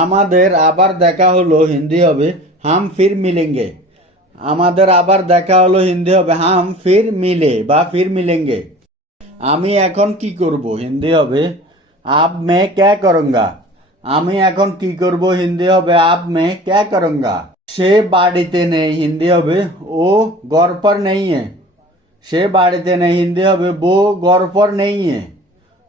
আমাদের আবার দেখা হলো হিন্দি হবে, হাম ফির মিলেঙ্গে। আমাদের আবার দেখা হলো হিন্দি হবে, হাম ফির মিলে বা ফির মিলেঙ্গে। আমি এখন কি করব হিন্দি হবে আপ মে ক্যা করঙ্গা? আমি এখন কি করব হিন্দি হবে আপ মে ক্যা করঙ্গা? সে বাড়িতে নেই হিন্দি হবে, ও পর নেই সে বাড়িতে নেই হিন্দি হবে বো পর নেই है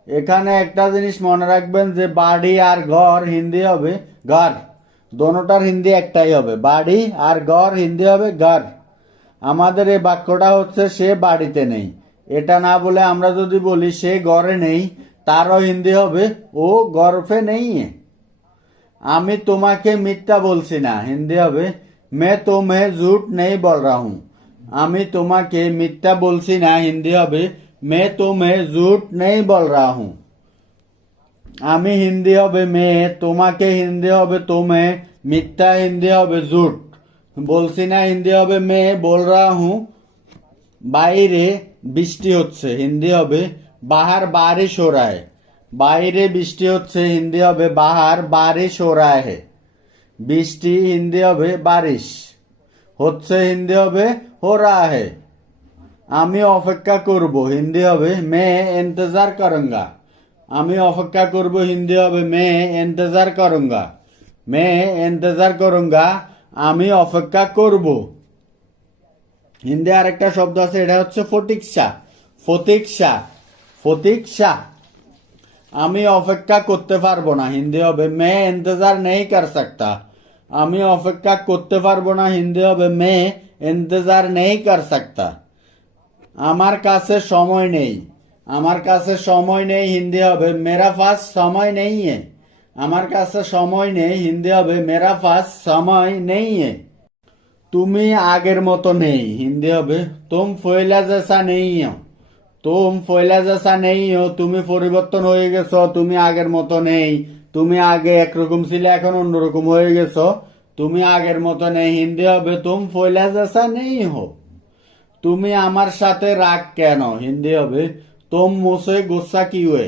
এখানে একটা জিনিস মনে রাখবেন যে বাড়ি আর ঘর হিন্দি হবে ঘর। দোনোটার হিন্দি একটাই হবে। বাড়ি আর ঘর হিন্দি হবে ঘর। আমাদের এই বাক্যটা হচ্ছে সে বাড়িতে নেই। এটা না বলে আমরা যদি বলি সে ঘরে নেই, তারও হিন্দি হবে, ও গর্ভে নেই আমি তোমাকে মিথ্যা বলছি না। হিন্দি হবে, মে তোমে ঝুট নেই বল রাহু। আমি তোমাকে মিথ্যা বলছি না। হিন্দি হবে मैं तुम्हें झूठ नहीं बोल रहा हूँ আমি হিন্দি হবে মে তোমাকে হিন্দি হবে তোমে মিথ্যা হিন্দি হবে ঝুট বলছি না হিন্দি হবে মে বল রা হুঁ বাইরে বৃষ্টি হচ্ছে হিন্দি হবে বাহার বারিশ हो रहा है বাইরে বৃষ্টি হচ্ছে হিন্দি হবে বাহার বারিশ हो रहा है বৃষ্টি হিন্দি হবে বারিশ হচ্ছে হিন্দি হবে हो रहा है আমি অপেক্ষা করব, হিন্দি হবে মে, ইন্তজার করঙ্গা। আমি অপেক্ষা করব, হিন্দি হবে মে, ইন্তজার করঙ্গা। মে, ইন্তজার করঙ্গা, আমি অপেক্ষা করব। হিন্দি আরেকটা শব্দ আছে, এটা হচ্ছে ফটিকসা। ফতিকসা ফতিকসা আমি অপেক্ষা করতে পারব না, হিন্দি হবে মে, ইন্তজার নেই কর সকতা। আমি অপেক্ষা করতে পারব না, হিন্দি হবে মে, ইন্তজার নেই কর সকতা। আমার কাছে সময় নেই। আমার কাছে সময় নেই, হিন্দি হবে মেরা ফার্স্ট সময় নেই আমার কাছে সময় নেই, হিন্দি হবে মেরা ফার্স্ট সময় নেই তুমি আগের মতো নেই, হিন্দি হবে তোম ফয়লা জেসা নেই তোম ফয়লা জেসা নেই তুমি পরিবর্তন হয়ে গেছো, তুমি আগের মতো নেই। তুমি আগে একরকম ছিলে, এখন অন্যরকম হয়ে গেছো। তুমি আগের মতো নেই, হিন্দি হবে তোম ফয়লা জেসা নেই হোক তুমি আমার সাথে রাগ কেন? হিন্দি হবে, তোম মোসে গোসা কি হুয়ে?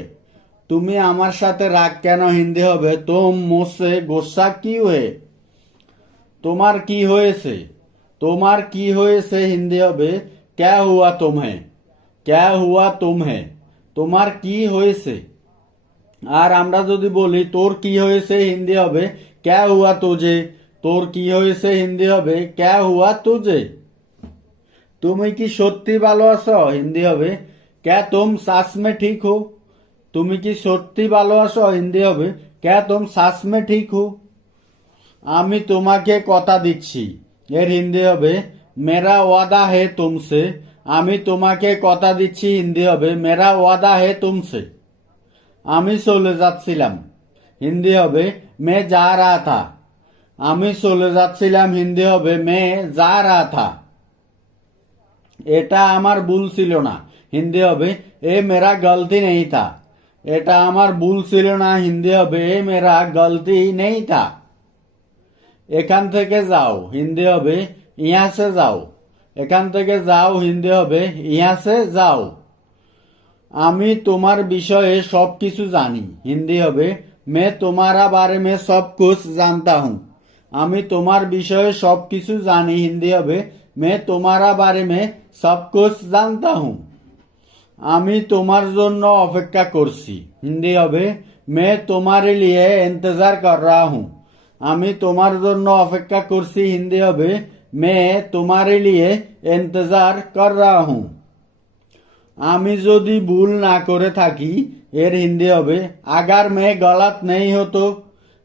তুমি আমার সাথে রাগ কেন? হিন্দি হবে, তোম মোসে গোসা কি হুয়ে? তোমার কি হয়েছে? তোমার কি হয়েছে? হিন্দি হবে, ক্যা হুয়া তুমহে? ক্যা হুয়া তুমহে? তোমার কি হয়েছে? আর আমরা যদি বলি, তোর কি হয়েছে? হিন্দি হবে, ক্যা হুয়া তুজে? তোর কি হয়েছে? হিন্দি হবে, ক্যা হুয়া তুজে? তুমি কি সত্যি ভালো আছো? হিন্দি হবে। ক্যা তুম শ্বাস মে ঠিক হো? তুমি কি সত্যি ভালো আছো? হিন্দি হবে। ক্যা তুম শ্বাস মে ঠিক হো? আমি তোমাকে কথা দিচ্ছি। এর হিন্দি হবে, মেরা ওয়াদা হে তুমসে। আমি তোমাকে কথা দিচ্ছি, হিন্দি হবে, মেরা ওয়াদা হে তুমসে। আমি চলে যাচ্ছিলাম। হিন্দি হবে, মে যা রা থা। আমি চলে যাচ্ছিলাম, হিন্দি হবে, মে যা রা থা। এটা আমার ভুল ছিল না। হিন্দি হবে, এ মেরা গলতি নেই থা। এটা আমার ভুল ছিল না, হিন্দি হবে, এ মেরা গলতি নেই থা। এখান থেকে যাও, হিন্দি হবে, ইয়া সে যাও। এখান থেকে যাও, হিন্দি হবে, ইয়া সে যাও। আমি তোমার বিষয়ে সব কিছু জানি। হিন্দি হবে, মে তোমারা বারে মে সব কুছ জানতা হুঁ আমি তোমার বিষয়ে সব কিছু জানি। হিন্দি হবে মে তোমারা বারে মে সব কুছ জানতা হুঁ আমি তোমার জন্য অপেক্ষা করছি। হিন্দি হবে মে তোমার লিয়ে ইন্তজার কর রা হুঁ আমি তোমার জন্য অপেক্ষা করছি হিন্দি হবে মে তোমার লিয়ে ইন্তজার কর রা হুঁ আমি যদি ভুল না করে থাকি, এর হিন্দি হবে আগার মে গলত নেই হতো।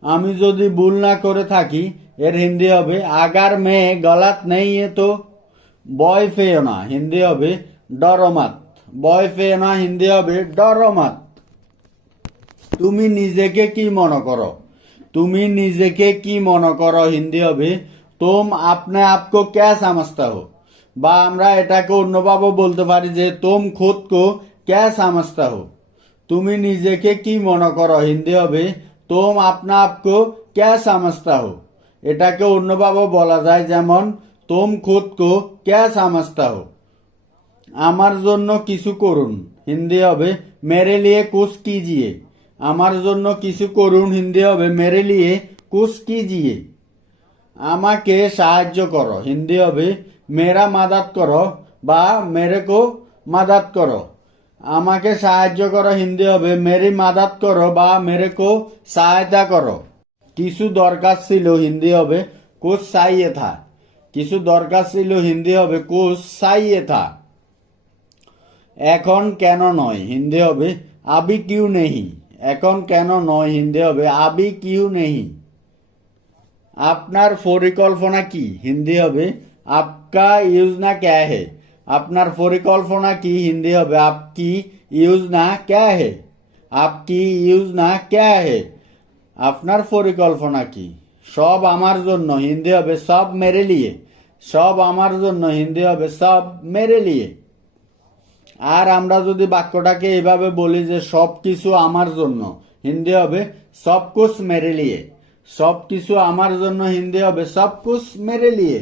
আমি যদি ভুল না করে থাকি এর হিন্দি হবে, আগার মে গলাত নেই তো, বয় ফেয় না হিন্দি হবে, ডরমাত বয় ফেয় না, হিন্দি হবে, ডরমাত তুমি নিজেকে কি মনে করো তুমি নিজেকে কি মনে করো হিন্দি হবে, তুম আপনে আপকো ক্যা সমঝতা হো বা আমরা এটাকে অন্যভাবে বলতে পারি যে, তুম খুদ কো ক্যা সমঝতা হো তুমি নিজেকে কি মনে করো হিন্দি হবে, তুম আপনা আপকো ক্যা সমঝতা হো এটাকে অন্যভাবে বলা যায় যেমন, তুম খুদ কো ক্যা সমঝতা হো? আমার জন্য কিছু করুন, হিন্দি হবে, মেরে লিয়ে কুছ কিজিয়ে। আমার জন্য কিছু করুন, হিন্দি হবে, মেরে লিয়ে কুছ কিজিয়ে। আমাকে সাহায্য করো, হিন্দি হবে, মেরা মাদাত করো বা মেরে কো মাদাত করো। আমাকে সাহায্য করো, হিন্দি হবে, মেরি মাদাত করো বা মেরে কো সহায়তা করো। কিছু দরকার ছিল, হিন্দি হবে কুছ চাইয়ে থা কিছু দরকার ছিল, হিন্দি হবে কুছ চাইয়ে থা এখন কেন নয়? হিন্দি হবে আবি কিউ নেহি। এখন কেন নয়? হিন্দি হবে আবি কিউ নেহি। আপনার পরিকল্পনা কি? হিন্দি হবে আপকা ইউজনা ক্যা হে? আপনার পরিকল্পনা কি? হিন্দি হবে আপকি ইউজনা ক্যা হে? আপকি ইউজনা ক্যা হে? আপনার পরিকল্পনা কি? সব আমার জন্য, হিন্দি হবে সব মেরে লিয়ে। সব আমার জন্য, হিন্দি হবে সব মেরে লিয়ে। আর আমরা যদি বাক্যটাকে এভাবে বলি যে সব কিছু আমার জন্য, হিন্দি হবে সব কুছ মেরে লিয়ে। সব কিছু আমার জন্য, হিন্দি হবে সব কুছ মেরে লিয়ে।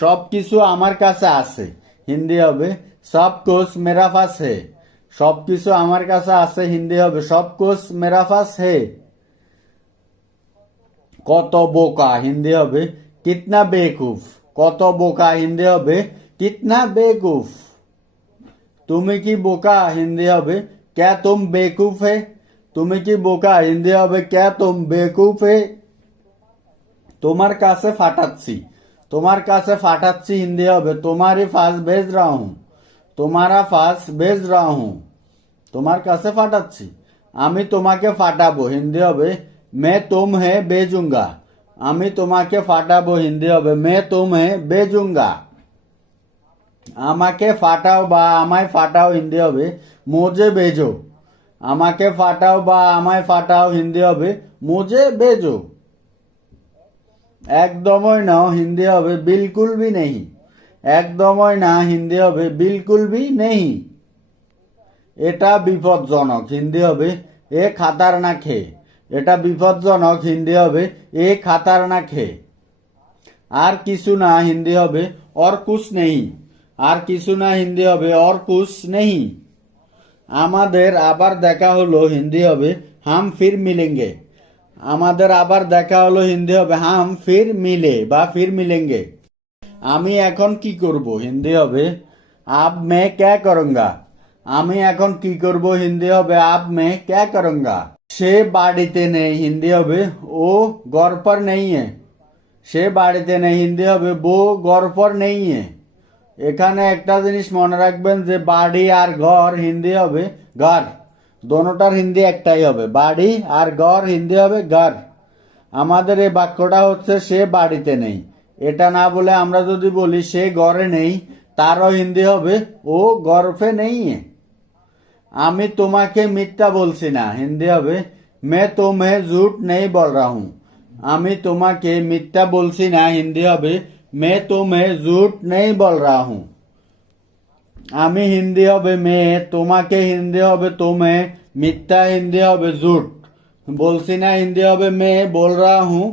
সব কিছু আমার কাছে আছে, হিন্দি হবে সব কুছ মেরা হে সব কিছু আমার কাছে আছে, হিন্দি হবে। সব কুছ মেরা পাস হে। কত বোকা, হিন্দি হবে। কিতনা বেকুফ, কত বোকা, হিন্দি হবে। কিতনা বেকুফ। তুমি কি বোকা, হিন্দি হবে। ক্যা তুম বেকুফ হে? তুমি কি বোকা, হিন্দি হবে। ক্যা তুম বেকুফ হে? তোমার কাছে ফাটাচ্ছি। তোমার কাছে ফাটাচ্ছি, হিন্দি হবে। তোমারই ফাঁস ভেজ রা হুঁ তোমারা ফাঁস ভেজ রা হুঁ তোমার কাছে ফাটাচ্ছি। আমি তোমাকে ফাটাবো, হিন্দি হবে, মে তুম হে বেজুঙ্গা। আমি তোমাকে ফাটাবো, হিন্দি হবে, মে তুম হে বেজুঙ্গা। আমাকে ফাটাও বা আমায় ফাটাও, হিন্দি হবে মোজে বেজো। আমাকে ফাটাও বা আমায় ফাটাও, হিন্দি হবে মোজে বেজো। একদমই না, হিন্দি হবে, বিলকুল বি নেই একদমই না, হিন্দি হবে, বিলকুল ভি নেই এটা বিপদজনক হিন্দি হবে, এ খাতার না খে। এটা বিপদজনক হিন্দি হবে, এ খাতার না খে। আর কিছু না, হিন্দি হবে, অর কুশ নেই আর কিছু না, হিন্দি হবে, অর কুশ নেই আমাদের আবার দেখা হলো, হিন্দি হবে, হাম ফির মিলেঙ্গে। আমাদের আবার দেখা হলো, হিন্দি হবে, হাম ফির মিলে বা ফির মিলেঙ্গে। আমি এখন কি করব? হিন্দি হবে আপ মে ক্যা করঙ্গা? আমি এখন কি করব হিন্দি হবে? আপ মে ক্যা করঙ্গা? সে বাড়িতে নেই, হিন্দি হবে। ও গরপর নেই সে বাড়িতে নেই, হিন্দি হবে। বো গরপর নেই এখানে একটা জিনিস মনে রাখবেন যে, বাড়ি আর ঘর হিন্দি হবে, ঘর। দোনোটার হিন্দি একটাই হবে। বাড়ি আর ঘর হিন্দি হবে, ঘর। আমাদের এই বাক্যটা হচ্ছে, সে বাড়িতে নেই। এটা না বলে আমরা যদি বলি, সে ঘরে নেই, তারও হিন্দি হবে, ও গর্ফে নেই আমি তোমাকে মিথ্যা বলছি না। হিন্দি হবে, মে তোমে জুট নেই বল রা হুঁ আমি তোমাকে মিথ্যা বলছি না। হিন্দি হবে, মে তোমে জুট নেই বল রা হুঁ আমি হিন্দি হবে, মে তোমাকে হিন্দি হবে তোমে মিথ্যা হিন্দি হবে জুট বলছি না, হিন্দি হবে, মে বল রা হুঁ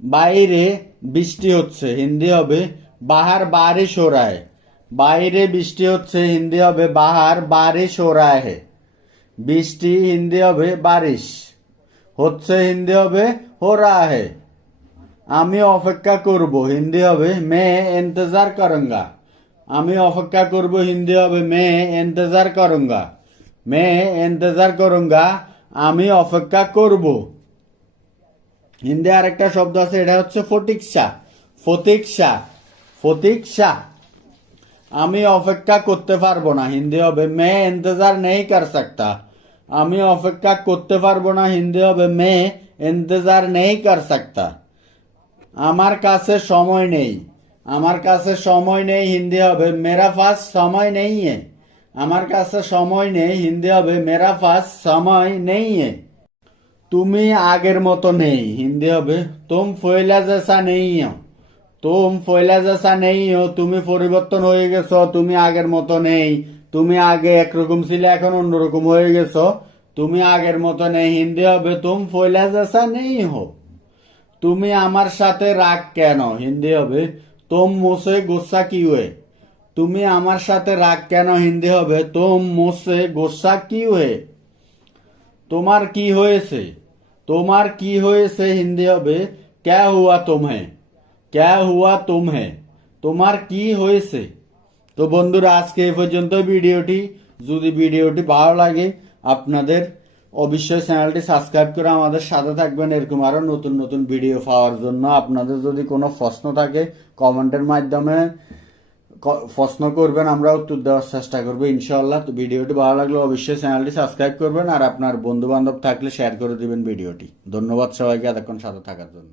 বাইরে বৃষ্টি হচ্ছে। হিন্দি হবে, বাহার বারিশ ওরায় বাইরে বৃষ্টি হচ্ছে, হিন্দি হবে বাহার, বারিশ ও রাহে। বৃষ্টি, হিন্দি হবে বারিশ। হচ্ছে, হিন্দি হবে হো রাহে। আমি অপেক্ষা করব, হিন্দি হবে মে, ইন্তজার করঙ্গা। আমি অপেক্ষা করব, হিন্দি হবে মে, ইন্তজার করঙ্গা। মে, ইন্তজার করঙ্গা, আমি অপেক্ষা করব। হিন্দি আরেকটা শব্দ আছে, এটা হচ্ছে ফটিকশা ফতিকশা ফতিকশা আমি অপেক্ষা করতে পারব না, হিন্দি হবে, মে, ইন্তজার নেই কর সকতা। আমি অপেক্ষা করতে পারব না, হিন্দি হবে, মে, ইন্তজার নেই কর সকতা। আমার কাছে সময় নেই, আমার কাছে সময় নেই, হিন্দি হবে, মেরা পাস সময় নেই আমার কাছে সময় নেই, হিন্দি হবে, মেরা পাস সময় নেই তুমি আগের মতো নেই, হিন্দি হবে, তুম ফয়লা জেসা নেই তুম ফয়লা জেসা নেই তুমি পরিবর্তন হয়ে গেছো, তুমি আগের মতো নেই। তুমি আগে একরকম ছিলে, এখন অন্যরকম হয়ে গেছো। তুমি আগের মতো নেই, হিন্দি হবে তুম ফয়লা জেসা নেই হো। তুমি আমার সাথে রাগ কেন? হিন্দি হবে তোম মোসে গোসা কি হয়ে তুমি আমার সাথে রাগ কেন? হিন্দি হবে তোম মোসে গোসা কি হয়ে তোমার কি হয়েছে? তোমার কি হয়েছে? হিন্দি হবে, ক্যা হুয়া তুমহে? ক্যা হুয়া তুমহে তোমার কি হয়েছে তো বন্ধুরা আজকে এই পর্যন্ত ভিডিওটি যদি ভিডিওটি ভালো লাগে আপনাদের অবশ্যই চ্যানেলটি সাবস্ক্রাইব করে আমাদের সাথে থাকবেন এরকম আরও নতুন নতুন ভিডিও পাওয়ার জন্য আপনাদের যদি কোনো প্রশ্ন থাকে কমেন্টের মাধ্যমে প্রশ্ন করবেন, আমরা উত্তর দেওয়ার চেষ্টা করব ইনশাল্লাহ তো ভিডিওটি ভালো লাগলে অবশ্যই চ্যানেলটি সাবস্ক্রাইব করবেন, আর আপনার বন্ধু বান্ধব থাকলে শেয়ার করে দিবেন ভিডিওটি ধন্যবাদ সবাইকে এতক্ষণ সাথে থাকার জন্য।